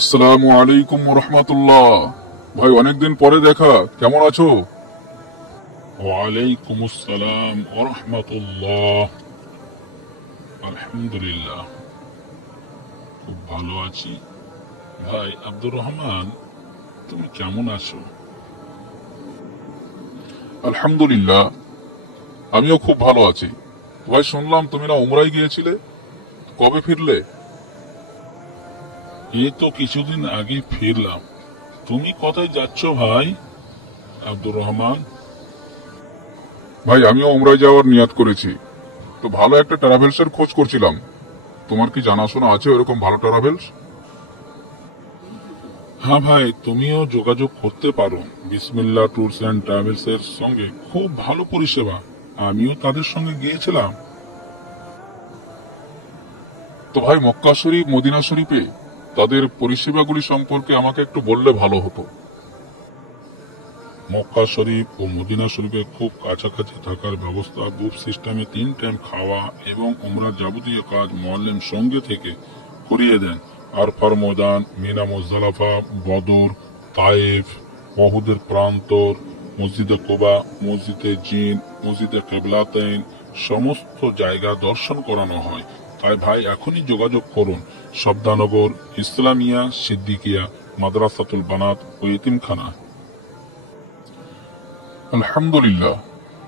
আসসালামু আলাইকুম রহমতুল্লাহ। ভাই, অনেকদিন পরে দেখা, কেমন আছো? ওয়ালাইকুম আসসালাম ওরহমতুল্লাহ। আলহামদুলিল্লাহ, খুব ভালো আছি। ভাই আব্দুর রহমান, তুমি কেমন আছো? আলহামদুলিল্লাহ, আমিও খুব ভালো আছি। ভাই, শুনলাম তুমি না উমরায় গিয়েছিলে, কবে ফিরলে? এই তো কিছুদিন আগে ফিরলাম। তুমি কোথায় যাচ্ছ ভাই আব্দুর রহমান? ভাই, আমিও উমরায় যাওয়ার নিয়ত করেছি। তো ভালো একটা ট্রাভেলস এর খোঁজ করছিলাম। তোমার কি জানাশোনা আছে এরকম ভালো ট্রাভেলস? হ্যাঁ ভাই, তুমিও যোগাযোগ করতে পারো বিসমিল্লাহ ট্যুরস অ্যান্ড ট্রাভেলস এর সঙ্গে। খুব ভালো পরিষেবা, আমিও তাদের সঙ্গে গিয়েছিলাম। তো ভাই, মক্কা শরীফ মদিনা শরীফে তাদের পরিষেবাগুলি সম্পর্কে আমাকে একটু বললে ভালো হতো। মক্কা শরীফ ও মদিনা শরীফের খুব কাছাকাছি থাকার ব্যবস্থা, বুফ সিস্টেমে 3 টাইম খাওয়া এবং উমরার যাবতীয় কাজ মুআল্লিম সঙ্গে থেকে করিয়ে দেন। আরফার ময়দান, মিনা, মুজদালিফা, বদর, তায়েফ, উহুদের প্রান্তর, মসজিদে কুবা, মসজিদে জিন, মসজিদে কিবলাতাইন সমস্ত জায়গা দর্শন করানো হয়। তাই ভাই, এখনই যোগাযোগ করুন শব্দানগর ইসলামিয়া সিদ্দিকিয়া মাদ্রাসাতুল বানাত ও ইতিমখানা। আলহামদুলিল্লাহ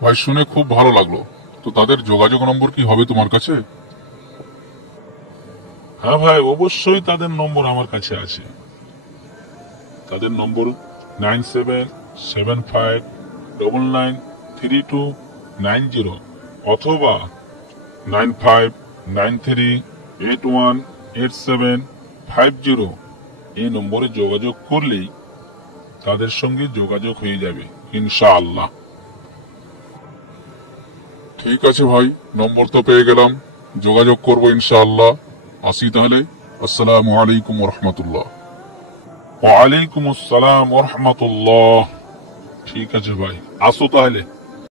ভাই, শুনে খুব ভালো লাগলো। তো তাদের যোগাযোগ নম্বর কি হবে তোমার কাছে? হ্যাঁ ভাই, অবশ্যই তাদের নম্বর আমার কাছে আছে। তাদের নম্বর 9775993290 অথবা 9593818750। এই নম্বরে যোগাযোগ করলেই তাদের সঙ্গে যোগাযোগ হয়ে যাবে ইনশাআল্লাহ। ঠিক আছে ভাই, নম্বর তো পেয়ে গেলাম, যোগাযোগ করবো ইনশাআল্লাহ। আসি তাহলে। আসসালামু আলাইকুম রহমতুল্লাহ। ওয়ালাইকুম আসসালাম রহমতুল্লাহ। ঠিক আছে ভাই, আসো তাহলে।